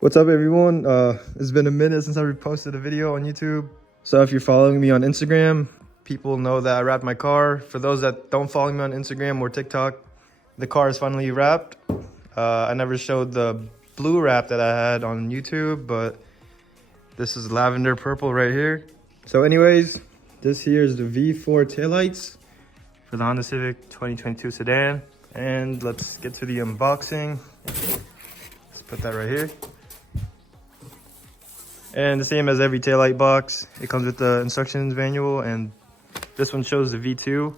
What's up, everyone? It's been a minute since I reposted a video on YouTube. So if you're following me on Instagram, people know that I wrapped my car. For those that don't follow me on Instagram or TikTok, the car is finally wrapped. I never showed the blue wrap that I had on YouTube, but this is lavender purple right here. So anyways, this here is the V4 taillights for the Honda Civic 2022 sedan. And let's get to the unboxing. Let's put that right here. And the same as every taillight box, it comes with the instructions manual, and this one shows the V2,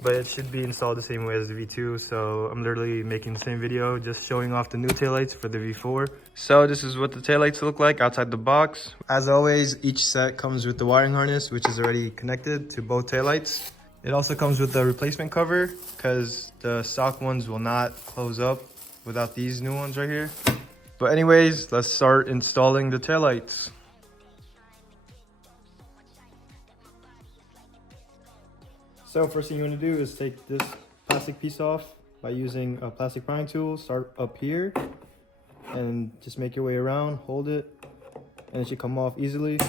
but it should be installed the same way as the V2. So I'm literally making the same video, just showing off the new taillights for the V4. So this is what the taillights look like outside the box. As always, each set comes with the wiring harness, which is already connected to both taillights. It also comes with the replacement cover because the stock ones will not close up without these new ones right here. But anyways, let's start installing the taillights. So first thing you want to do is take this plastic piece off by using a plastic prying tool. Start up here and just make your way around, hold it, and it should come off easily.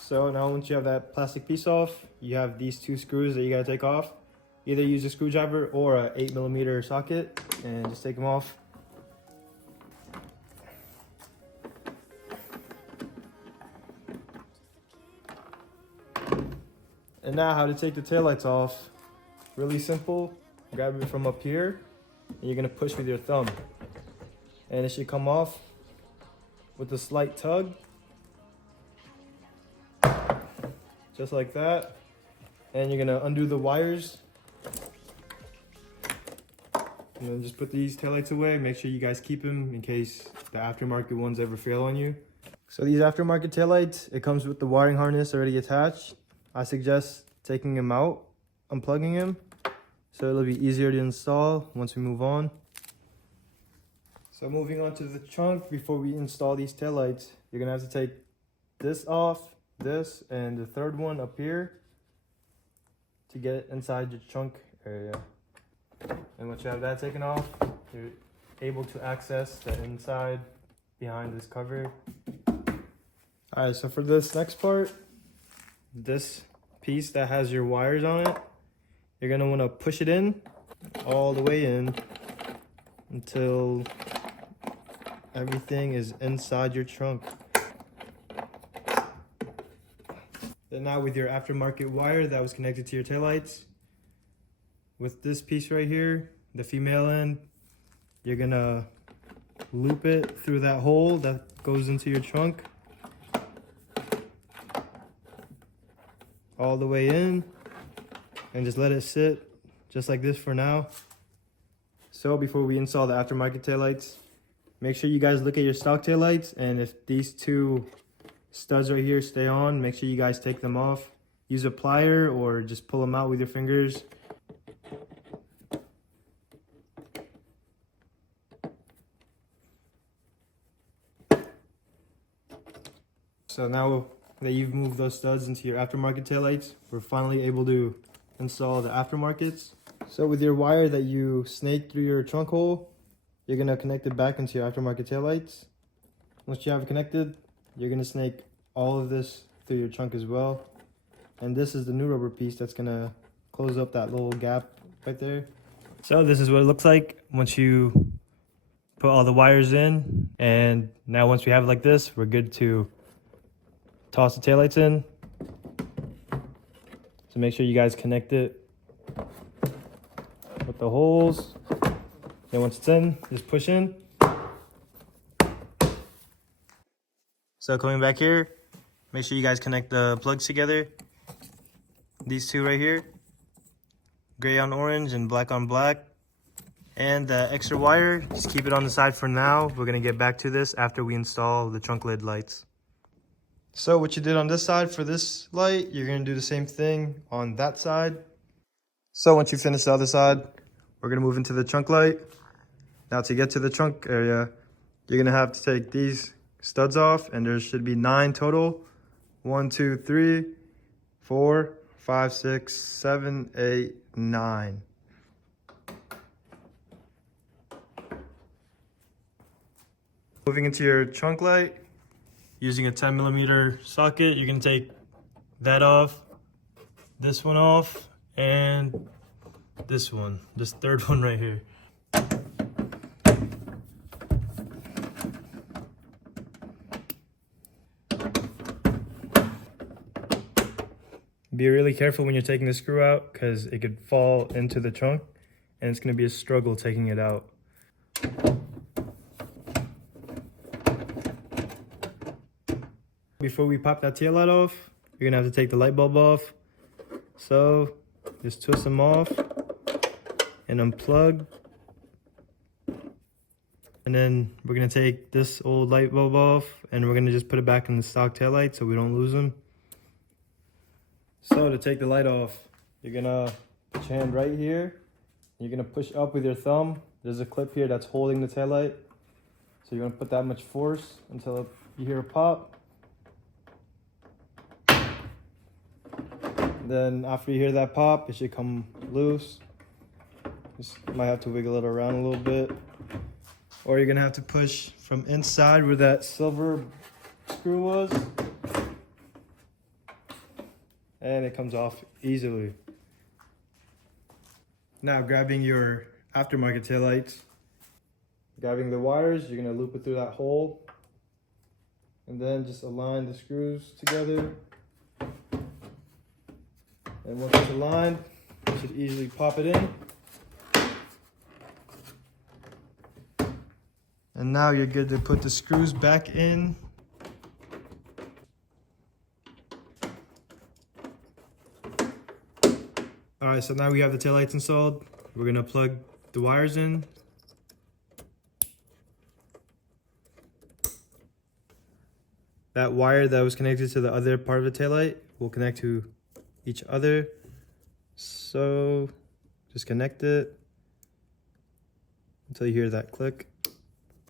So now once you have that plastic piece off, you have these two screws that you gotta take off. Either use a screwdriver or a 8mm socket and just take them off. And now how to take the taillights off. Really simple. Grab it from up here and you're gonna push with your thumb. And it should come off with a slight tug. Just like that. And you're gonna undo the wires. And then just put these taillights away. Make sure you guys keep them in case the aftermarket ones ever fail on you. So these aftermarket taillights, it comes with the wiring harness already attached. I suggest taking them out, unplugging them, so it'll be easier to install once we move on. So moving on to the trunk, before we install these taillights, you're gonna have to take this off, this, and the third one up here to get it inside your trunk area. And once you have that taken off, you're able to access the inside behind this cover. All right, so for this next part, this piece that has your wires on it, you're gonna wanna push it in, all the way in, until everything is inside your trunk. Then now with your aftermarket wire that was connected to your taillights, with this piece right here, the female end, you're gonna loop it through that hole that goes into your trunk, all the way in, and just let it sit just like this for now. So before we install the aftermarket taillights, make sure you guys look at your stock taillights, and if these two studs right here stay on, make sure you guys take them off. Use a plier or just pull them out with your fingers. So now that you've moved those studs into your aftermarket taillights, we're finally able to install the aftermarkets. So with your wire that you snaked through your trunk hole, you're gonna connect it back into your aftermarket taillights. Once you have it connected, you're gonna snake all of this through your trunk as well. And this is the new rubber piece that's gonna close up that little gap right there. So this is what it looks like once you put all the wires in. And now once we have it like this, we're good to toss the taillights in. So make sure you guys connect it with the holes. Then once it's in, just push in. So coming back here, make sure you guys connect the plugs together. These two right here, gray on orange and black on black. And the extra wire, just keep it on the side for now. We're gonna get back to this after we install the trunk lid lights. So what you did on this side for this light, you're gonna do the same thing on that side. So once you finish the other side, we're gonna move into the trunk light. Now to get to the trunk area, you're gonna have to take these studs off, and there should be 9 total. 1, 2, 3, 4, 5, 6, 7, 8, 9. Moving into your trunk light, using a 10mm socket, you can take that off, this one off, and this third one right here. Be really careful when you're taking the screw out because it could fall into the trunk and it's going to be a struggle taking it out. Before we pop that taillight off, you're going to have to take the light bulb off. So just twist them off and unplug. And then we're going to take this old light bulb off and we're going to just put it back in the stock taillight so we don't lose them. So to take the light off, you're gonna put your hand right here. You're gonna push up with your thumb. There's a clip here that's holding the taillight. So you're gonna put that much force until you hear a pop. Then after you hear that pop, it should come loose. Just might have to wiggle it around a little bit. Or you're gonna have to push from inside where that silver screw was. And it comes off easily. Now grabbing your aftermarket taillights, grabbing the wires, you're gonna loop it through that hole and then just align the screws together. And once it's aligned, you should easily pop it in. And now you're good to put the screws back in. Alright, so now we have the taillights installed. We're going to plug the wires in. That wire that was connected to the other part of the taillight will connect to each other. So just connect it until you hear that click.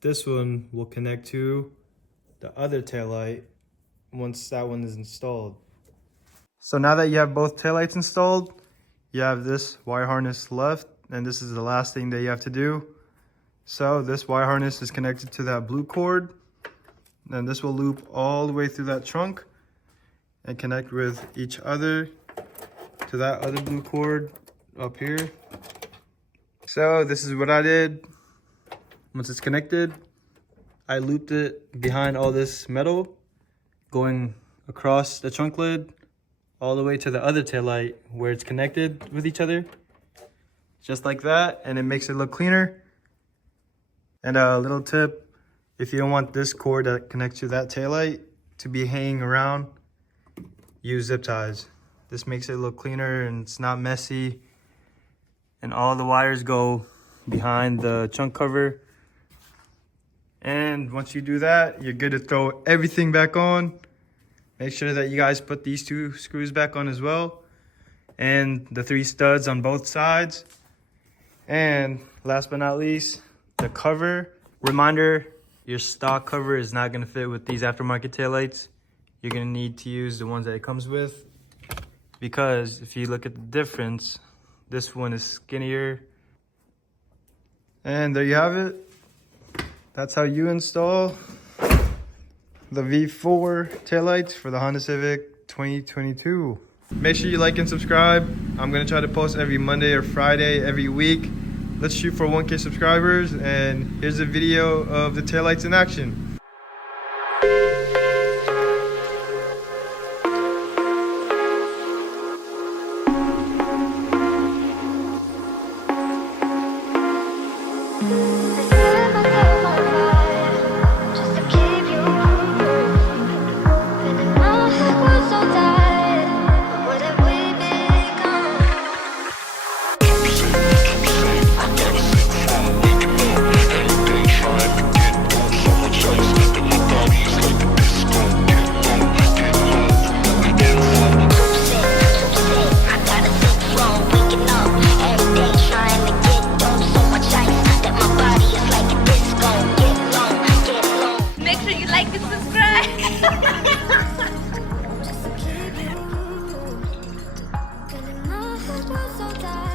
This one will connect to the other taillight once that one is installed. So now that you have both taillights installed, you have this wire harness left, and this is the last thing that you have to do. So this wire harness is connected to that blue cord, and this will loop all the way through that trunk and connect with each other to that other blue cord up here. So this is what I did. Once it's connected, I looped it behind all this metal going across the trunk lid all the way to the other taillight where it's connected with each other. Just like that, and it makes it look cleaner. And a little tip, if you don't want this cord that connects to that taillight to be hanging around, use zip ties. This makes it look cleaner and it's not messy. And all the wires go behind the trunk cover. And once you do that, you're good to throw everything back on. Make sure that you guys put these two screws back on as well. And the 3 studs on both sides. And last but not least, the cover. Reminder, your stock cover is not gonna fit with these aftermarket taillights. You're gonna need to use the ones that it comes with. Because if you look at the difference, this one is skinnier. And there you have it. That's how you install the V4 taillights for the Honda Civic 2022. Make sure you like and subscribe. I'm gonna try to post every Monday or Friday every week. Let's shoot for 1K subscribers, and here's a video of the taillights in action. Just to keep you moving. Feeling my heart was so tight.